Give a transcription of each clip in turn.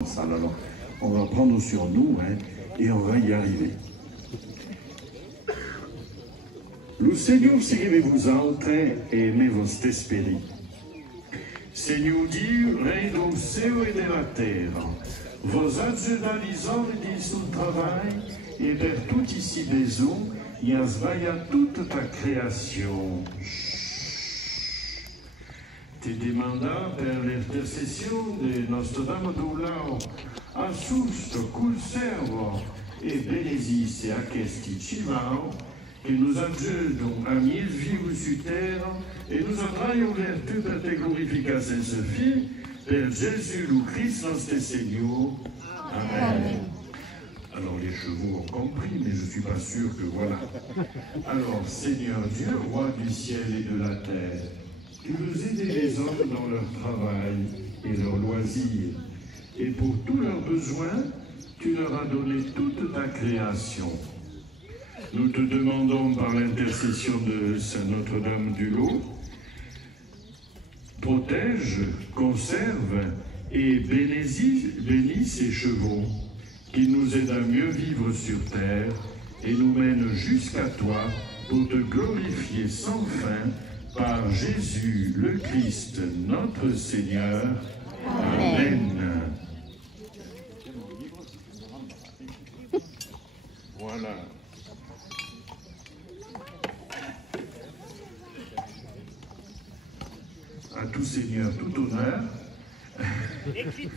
Alors, on va prendre sur nous et on va y arriver. O Senhor siga-vos alta e me vos espere. Senhor Dio, Rei do céu e da terra, vos ajudar les ordens do trabalho e per tout ici maison, e as vai a toute ta création. Te demanda per l'intercession de Notre-Dame do Lau, assusto, conservo e benedisse aquest civao, que nous adjudons à mieux vivre sur terre et nous entraillons vertu de tes glorifications Sophie, Père Jésus, le Christ, notre Seigneur. Amen. Alors les chevaux ont compris, mais je ne suis pas sûr que voilà. Alors, Seigneur Dieu, roi du ciel et de la terre, tu veux aider les hommes dans leur travail et leurs loisirs, et pour tous leurs besoins, tu leur as donné toute ta création. Nous te demandons par l'intercession de Saint Notre-Dame du Lot, protège, conserve et bénis ces chevaux, qui nous aident à mieux vivre sur terre et nous mènent jusqu'à toi pour te glorifier sans fin par Jésus le Christ, notre Seigneur. Amen. Voilà. À tout Seigneur, tout honneur. Éclipse.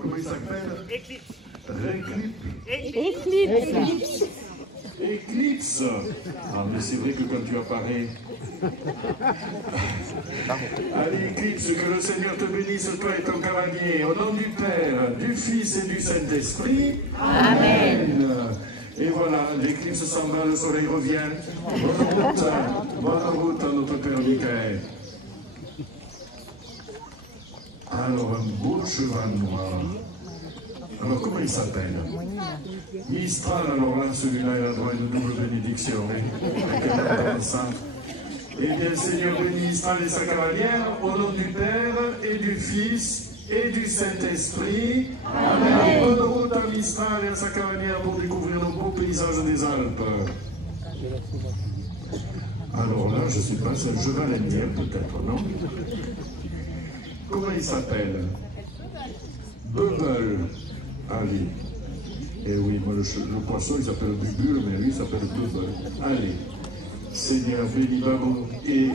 Comment il s'appelle? Éclipse. Éclipse. Éclipse. Ah, mais c'est vrai que quand tu apparais... Allez, Éclipse, que le Seigneur te bénisse, toi et ton cavalier, au nom du Père, du Fils et du Saint-Esprit. Amen. Et voilà, l'éclipse s'en va, le soleil revient. Bonne route à notre Père Michael. Alors, un beau cheval noir. Alors, comment il s'appelle? Mistral, alors là, celui-là, il a droit à une double bénédiction. Eh bien, Seigneur, bénis Mistral et sa cavalière, au nom du Père, et du Fils, et du Saint-Esprit. Amen. Bonne route à Mistral et à sa cavalière pour découvrir nos beaux paysages des Alpes. Alors là, je ne sais pas, c'est un cheval indien, peut-être, non? Comment il s'appelle? Bubble. Allez. Et oui, moi, le poisson, il s'appelle Bubule, mais lui, il s'appelle Bubble. Allez. Seigneur, bénis Babou et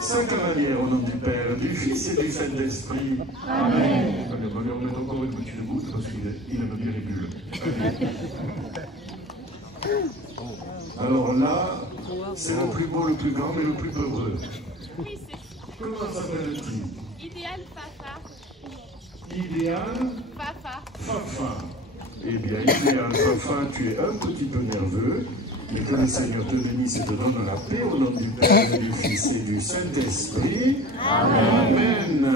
sa cavalière au nom du Père, du Fils et du Saint-Esprit. Amen. Allez, on va lui remettre encore une petite goutte parce qu'il aime bien les bulles. Allez. Alors là, c'est le plus beau, le plus grand, mais le plus peureux. Comment s'appelle-t-il? Idéal Fafa. Idéal Fafa. Fafa. Eh bien, Idéal Fafa, tu es un petit peu nerveux, mais que le Seigneur te bénisse et te donne la paix au nom du Père, du Fils et du Saint-Esprit. Amen.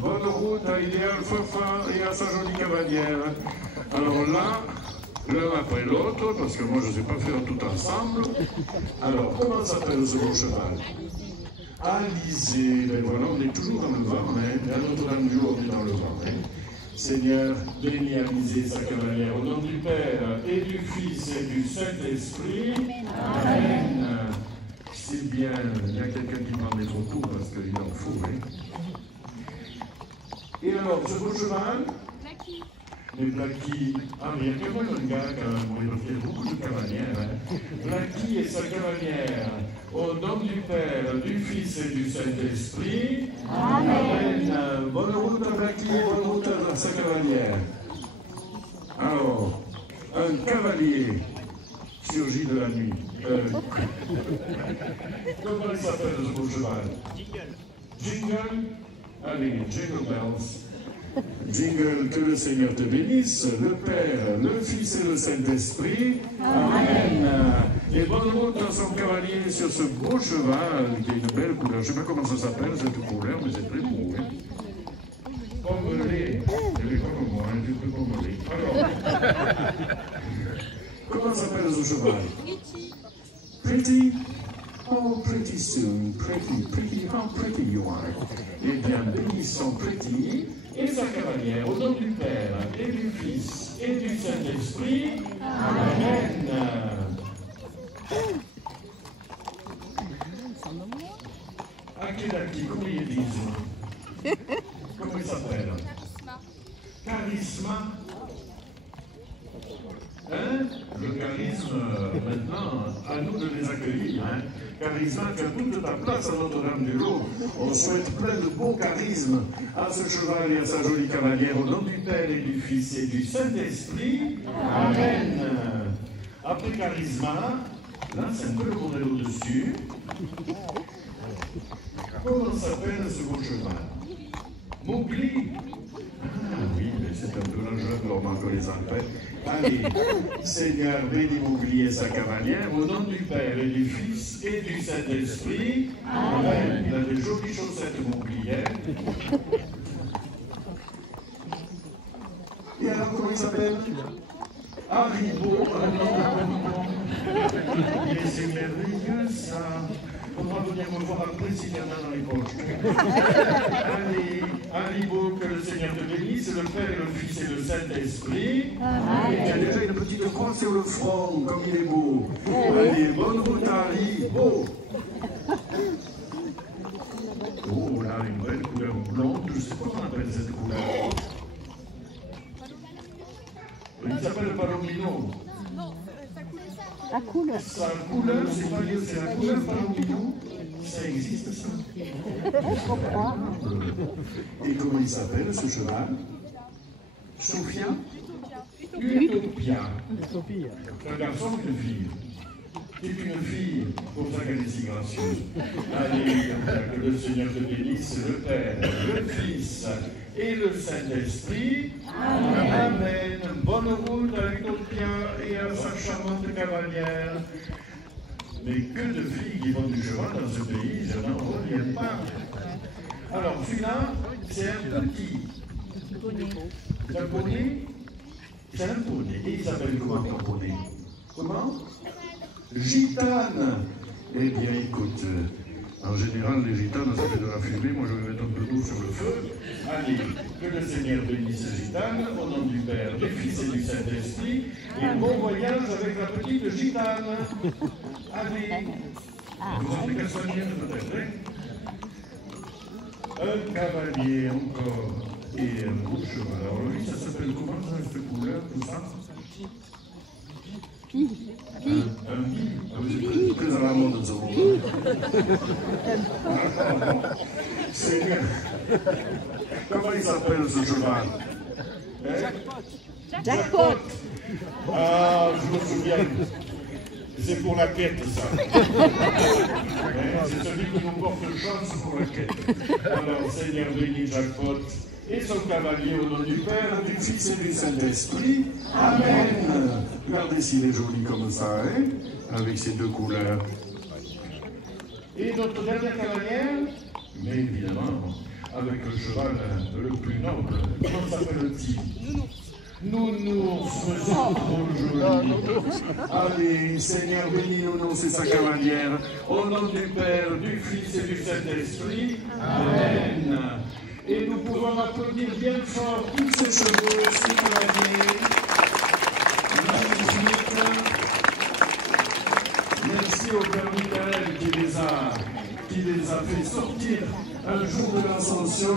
Bonne route à Idéal Fafa et à sa jolie cavalière. Alors là, l'un après l'autre, parce que moi je ne sais pas faire tout ensemble. Alors, comment s'appelle ce beau cheval? Alizé, ben voilà, on est toujours dans le vent, à Notre-Dame du Lot, on est dans le vent. Seigneur, bénis Alizé, sa cavalière, au nom du Père, et du Fils, et du Saint-Esprit. Amen. C'est bien, il y a quelqu'un qui prend des photos, parce qu'il en faut. Et alors, ce beau cheval? Blacky. Mais Blacky, ah mais il y a quand même un gars, il y a beaucoup de cavalières. Blacky et sa cavalière, au nom du Père, du Fils et du Saint-Esprit. Amen. Bonne route à Blacky, bonne route à sa cavalière. Alors, un cavalier surgit de la nuit. Comment il s'appelle ce beau cheval? Jingle. Allez, Jingle Bells. Jingle, que le Seigneur te bénisse, le Père, le Fils et le Saint-Esprit. Amen. Et bonne route à son cavalier sur ce beau cheval qui a une belle couleur. Je ne sais pas comment ça s'appelle cette couleur, mais c'est très beau. Pommelé. Je l'ai pas comme moi, tu peux pommeler. Alors, comment s'appelle ce cheval? Pretty. Oh, pretty soon, pretty, how pretty you are. Eh bien, bénissons Pretty et sa cavalière, au nom du Père, et du Fils, et du Saint-Esprit. Amen. Akilaki, comment ils disent? Comment il s'appelle? Charisme. Hein? Le charisme, maintenant, à nous de les accueillir. Hein? Charisme, tu as toute ta place à Notre-Dame-du-Lot. On souhaite plein de beaux charismes à ce cheval et à sa jolie cavalière, au nom du Père et du Fils et du Saint-Esprit. Amen. Après charisma, là c'est un peu le modèle au-dessus. Comment s'appelle ce beau cheval? Mowgli. Ah oui, mais c'est un peu dangereux pour Marco les Alpes. Allez, Seigneur, bénis Mowgli et sa cavalière, au nom du Père et du Fils et du Saint-Esprit. Amen. Il a des jolies chaussettes Mowgli. Et alors, comment il s'appelle? Haribo. Mais c'est merveilleux ça. On va venir me voir après s'il y en a dans les poches. Allez, Haribo, que le Seigneur te bénisse, le Père, le Fils et le Saint-Esprit. Il y a déjà une petite croix sur le front, comme il est beau. Allez, bonne route à Haribo. Oh là, une belle couleur blonde, je ne sais pas comment on appelle cette couleur. Il s'appelle Palomino. La couleur. Sa couleur, c'est pas lié, c'est la couleur Palomino. Ça existe ça? Et comment il s'appelle ce cheval? Sophia? Utopia. Un garçon ou une fille? C'est une fille, pour ça qu'elle est si gracieuse. Allez, que le Seigneur te bénisse, le Père, le Fils et le Saint-Esprit. Amen. Bonne route à Utopia et à sa charmante cavalière. Mais que de filles qui vont du cheval dans ce pays, je n'en reviens pas. Alors, Fina, c'est un petit. C'est un poney? C'est un poney. Et il s'appelle comment ton poney? Comment? Gitane. Eh bien, écoute, en général, les gitanes, ça fait de la fumée. Moi, je vais mettre un peu d'eau sur le feu. Allez, que le Seigneur bénisse Gitane, au nom du Père, du Fils et du Saint-Esprit. Et bon voyage avec la petite Gitane. Allez. Vous avez Castagnette, peut-être, hein? Un cavalier encore. Et un beau cheval. Alors, lui, ça s'appelle comment, ça, cette couleur, tout ça? Un bi. C'est très à la mode, ce moment. Seigneur. Comment il s'appelle ce cheval? Jackpot. Ah, je me souviens. C'est pour la quête, ça. C'est celui qui nous porte chance pour la quête. Alors, Seigneur bénis Jackpot et son cavalier au nom du Père, du Fils et du Saint-Esprit. Amen. Regardez s'il est joli comme ça, hein, avec ces deux couleurs. Et notre dernière cavalière, mais évidemment, avec le cheval le plus noble, comment s'appelle-t-il? Nounours, monsieur, trop joli. Allez, Seigneur, bénis Nounours et sa cavalière, au nom du Père, du Fils et du Saint-Esprit. Amen. Et nous pouvons applaudir bien fort tous ces chevaux, ces cavaliers. Magnifiques. Merci au Père Michael qui les a fait sortir un jour de l'Ascension.